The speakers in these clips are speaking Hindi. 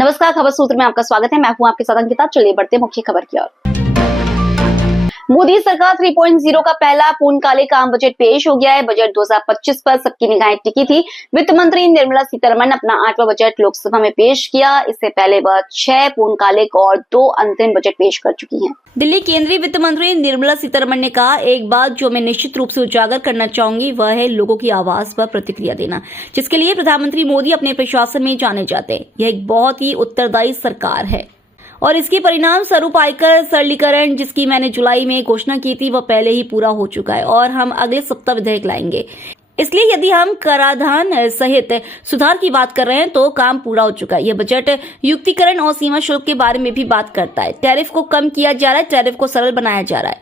नमस्कार, खबर सूत्र में आपका स्वागत है। मैं हूं आपके साथ अंकिता। चलिए बढ़ते हैं मुख्य खबर की ओर। मोदी सरकार 3.0 का पहला पूर्णकालिक आम बजट पेश हो गया है। बजट 2025 पर सबकी निगाहें टिकी थी। वित्त मंत्री निर्मला सीतारमण अपना 8वां बजट लोकसभा में पेश किया। इससे पहले वह 6 पूर्णकालिक और 2 अंतरिम बजट पेश कर चुकी हैं। दिल्ली केंद्रीय वित्त मंत्री निर्मला सीतारमण ने कहा, एक बात जो मैं निश्चित रूप से उजागर करना चाहूंगी वह है लोगों की आवाज पर प्रतिक्रिया देना, जिसके लिए प्रधानमंत्री मोदी अपने प्रशासन में जाने जाते हैं। यह एक बहुत ही उत्तरदायी सरकार है और इसके परिणाम स्वरूप आयकर सरलीकरण, जिसकी मैंने जुलाई में घोषणा की थी, वह पहले ही पूरा हो चुका है और हम अगले सप्ताह विधेयक लाएंगे। इसलिए यदि हम कराधान सहित सुधार की बात कर रहे हैं तो काम पूरा हो चुका है। यह बजट युक्तिकरण और सीमा शुल्क के बारे में भी बात करता है। टैरिफ को कम किया जा रहा है, टैरिफ को सरल बनाया जा रहा है।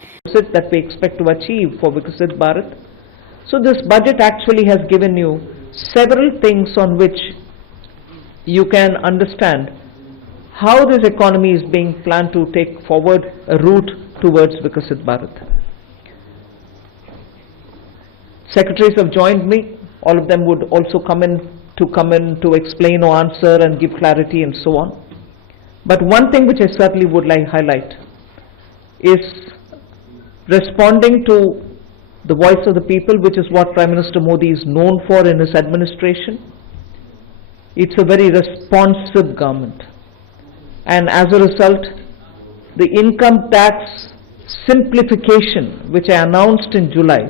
That we expect to achieve for Viksit Bharat. So this budget actually has given you several things on which you can understand how this economy is being planned to take forward a route towards Viksit Bharat. Secretaries have joined me. All of them would also come in to explain or answer and give clarity and so on. But one thing which I certainly would like to highlight is responding to the voice of the people, which is what Prime Minister Modi is known for in his administration. It's a very responsive government. And as a result, the income tax simplification, which I announced in July,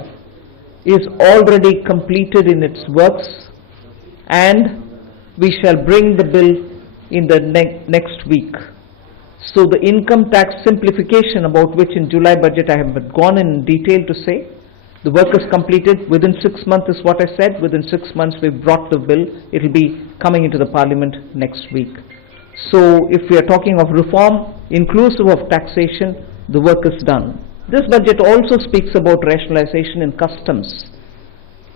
is already completed in its works, and we shall bring the bill in the next week. So the income tax simplification, about which in July budget I have gone in detail to say, the work is completed within 6 months is what I said. Within 6 months we've brought the bill. It will be coming into the parliament next week. So if we are talking of reform inclusive of taxation, the work is done. This budget also speaks about rationalization in customs.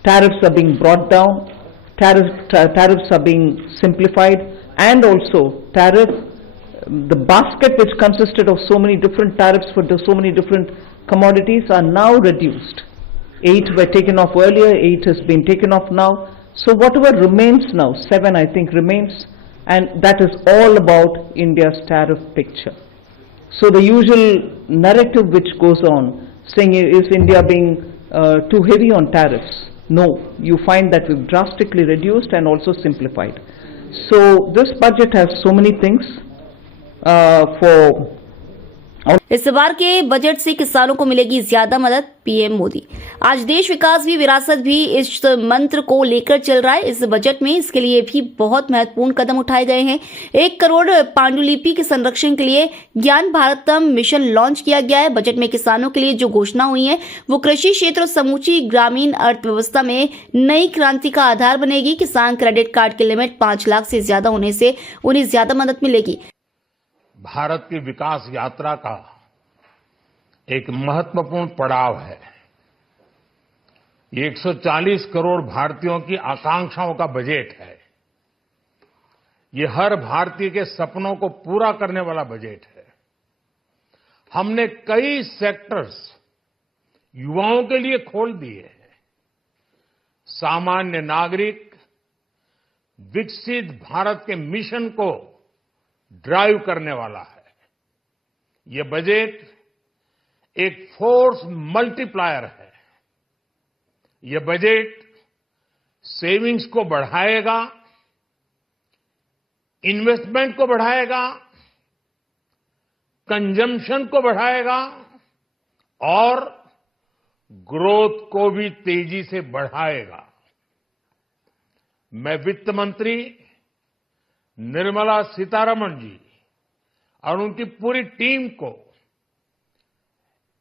Tariffs are being brought down, tariffs are being simplified, and also the basket which consisted of so many different tariffs for so many different commodities are now reduced. 8 were taken off earlier, 8 has been taken off now. So whatever remains now, 7 I think remains, and that is all about India's tariff picture. So the usual narrative which goes on saying, is India being too heavy on tariffs? No, you find that we've drastically reduced and also simplified. So this budget has so many things for. इस बार के बजट से किसानों को मिलेगी ज्यादा मदद, पीएम मोदी। आज देश विकास भी विरासत भी, इस मंत्र को लेकर चल रहा है। इस बजट में इसके लिए भी बहुत महत्वपूर्ण कदम उठाए गए हैं। 1 करोड़ पांडुलिपि के संरक्षण के लिए ज्ञान भारतम मिशन लॉन्च किया गया है। बजट में किसानों के लिए जो घोषणा हुई है वो कृषि क्षेत्र और समूची ग्रामीण अर्थव्यवस्था में नई क्रांति का आधार बनेगी। किसान क्रेडिट कार्ड की लिमिट 5 लाख से ज्यादा होने से उन्हें ज्यादा मदद मिलेगी। भारत की विकास यात्रा का एक महत्वपूर्ण पड़ाव है। ये 140 करोड़ भारतीयों की आकांक्षाओं का बजट है। ये हर भारतीय के सपनों को पूरा करने वाला बजट है। हमने कई सेक्टर्स युवाओं के लिए खोल दिए हैं। सामान्य नागरिक विकसित भारत के मिशन को ड्राइव करने वाला है। ये बजट एक फोर्स मल्टीप्लायर है। ये बजट सेविंग्स को बढ़ाएगा, इन्वेस्टमेंट को बढ़ाएगा, कंजम्पशन को बढ़ाएगा और ग्रोथ को भी तेजी से बढ़ाएगा। मैं वित्त मंत्री निर्मला सीतारमण जी और उनकी पूरी टीम को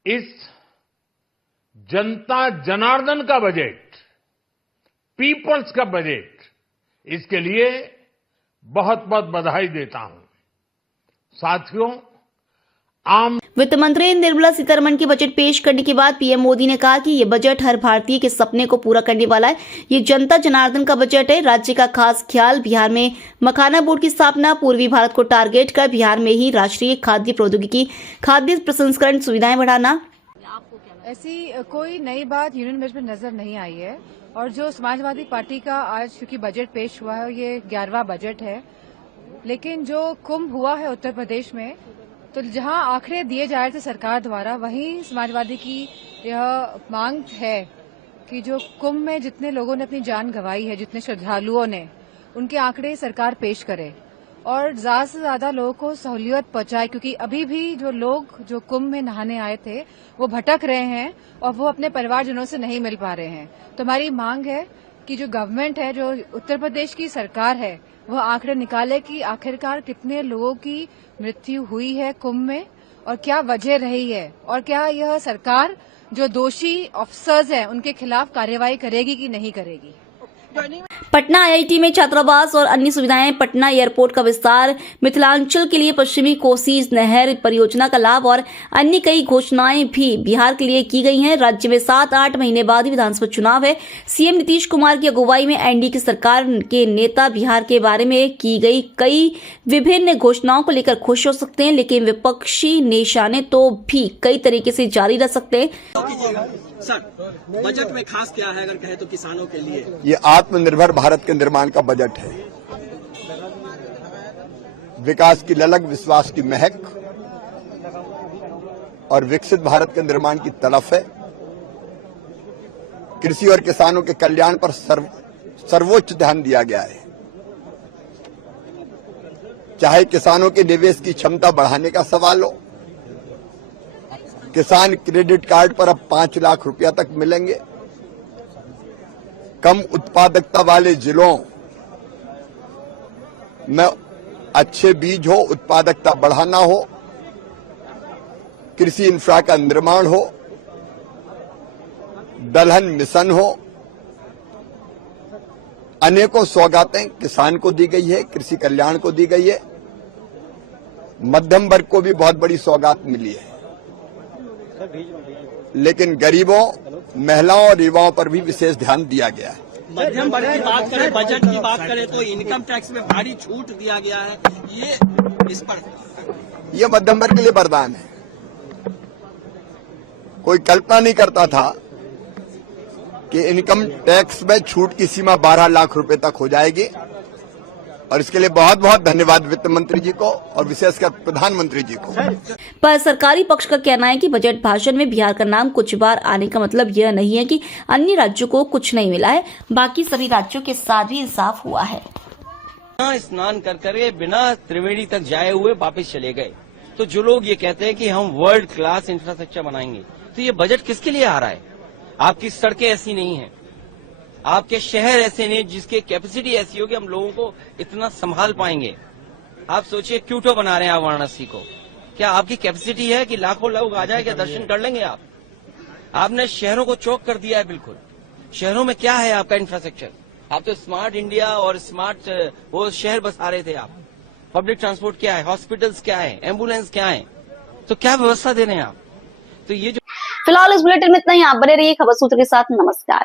इस जनता जनार्दन का बजट, पीपल्स का बजट, इसके लिए बहुत बहुत बधाई देता हूं। साथियों, वित्त मंत्री निर्मला सीतारमण की बजट पेश करने के बाद पीएम मोदी ने कहा कि ये बजट हर भारतीय के सपने को पूरा करने वाला है। ये जनता जनार्दन का बजट है। राज्य का खास ख्याल बिहार में मखाना बोर्ड की स्थापना, पूर्वी भारत को टारगेट कर बिहार में ही राष्ट्रीय खाद्य प्रौद्योगिकी, खाद्य प्रसंस्करण सुविधाएं बढ़ाना। ऐसी कोई नई बात यूनियन बजट में नजर नहीं आई है और जो समाजवादी पार्टी का आज चूंकि बजट पेश हुआ है, ये 11वां बजट है, लेकिन जो कुंभ हुआ है उत्तर प्रदेश में, तो जहां आंकड़े दिए जा रहे थे सरकार द्वारा, वहीं समाजवादी की यह मांग है कि जो कुंभ में जितने लोगों ने अपनी जान गंवाई है, जितने श्रद्धालुओं ने, उनके आंकड़े सरकार पेश करे और ज्यादा से ज्यादा लोगों को सहूलियत पहुंचाए, क्योंकि अभी भी जो लोग जो कुंभ में नहाने आए थे वो भटक रहे हैं और वो अपने परिवारजनों से नहीं मिल पा रहे हैं। तो हमारी मांग है कि जो गवर्नमेंट है, जो उत्तर प्रदेश की सरकार है, वह आंकड़े निकाले कि आखिरकार कितने लोगों की मृत्यु हुई है कुंभ में और क्या वजह रही है, और क्या यह सरकार जो दोषी ऑफिसर्स हैं उनके खिलाफ कार्रवाई करेगी कि नहीं करेगी। पटना आईआईटी में छात्रावास और अन्य सुविधाएं, पटना एयरपोर्ट का विस्तार, मिथिलांचल के लिए पश्चिमी कोसी नहर परियोजना का लाभ और अन्य कई घोषणाएं भी बिहार के लिए की गई हैं। राज्य में 7-8 महीने बाद ही विधानसभा चुनाव है। सीएम नीतीश कुमार की अगुवाई में एनडीए की सरकार के नेता बिहार के बारे में की गई कई विभिन्न घोषणाओं को लेकर खुश हो सकते हैं, लेकिन विपक्षी निशाने तो भी कई तरीके से जारी रह सकते हैं। सर, बजट में खास क्या है अगर कहे तो किसानों के लिए? ये आत्मनिर्भर भारत के निर्माण का बजट है। विकास की ललक, विश्वास की महक और विकसित भारत के निर्माण की तलफ है। कृषि और किसानों के कल्याण पर सर्वोच्च ध्यान दिया गया है। चाहे किसानों के निवेश की क्षमता बढ़ाने का सवाल हो, किसान क्रेडिट कार्ड पर अब 5 लाख रुपया तक मिलेंगे, कम उत्पादकता वाले जिलों में अच्छे बीज हो, उत्पादकता बढ़ाना हो, कृषि इंफ्रा का निर्माण हो, दलहन मिशन हो, अनेकों सौगातें किसान को दी गई है, कृषि कल्याण को दी गई है। मध्यम वर्ग को भी बहुत बड़ी सौगात मिली है, लेकिन गरीबों, महिलाओं और युवाओं पर भी विशेष ध्यान दिया गया है। मध्यम वर्ग की बात करें, बजट की बात करें तो इनकम टैक्स में भारी छूट दिया गया है। ये मध्यम वर्ग के लिए वरदान है। कोई कल्पना नहीं करता था कि इनकम टैक्स में छूट की सीमा 12 लाख रुपए तक हो जाएगी, और इसके लिए बहुत बहुत धन्यवाद वित्त मंत्री जी को और विशेषकर प्रधानमंत्री जी को। पर सरकारी पक्ष का कहना है कि बजट भाषण में बिहार का नाम कुछ बार आने का मतलब यह नहीं है कि अन्य राज्यों को कुछ नहीं मिला है, बाकी सभी राज्यों के साथ भी इंसाफ हुआ है। स्नान कर करके बिना त्रिवेणी तक जाए हुए वापस चले गए। तो जो लोग ये कहते हैं कि हम वर्ल्ड क्लास इंफ्रास्ट्रक्चर बनाएंगे, तो ये बजट किसके लिए आ रहा है? आपकी सड़कें ऐसी नहीं है, आपके शहर ऐसे नहीं जिसकी कैपेसिटी ऐसी हो कि हम लोगों को इतना संभाल पाएंगे। आप सोचिए, क्यूटो बना रहे हैं आप वाराणसी को, क्या आपकी कैपेसिटी है कि लाखों लोग आ जाए, क्या दर्शन कर लेंगे आप? आपने शहरों को चौक कर दिया है बिल्कुल। शहरों में क्या है आपका इंफ्रास्ट्रक्चर? आप तो स्मार्ट इंडिया और स्मार्ट वो शहर बसा रहे थे आप। पब्लिक ट्रांसपोर्ट क्या है, हॉस्पिटल्स क्या है, एम्बुलेंस क्या है, तो क्या व्यवस्था दे रहे हैं आप? तो ये जो फिलहाल इस बुलेटिन में इतना ही। आप बने रहिए खबर सूत्र के साथ। नमस्कार।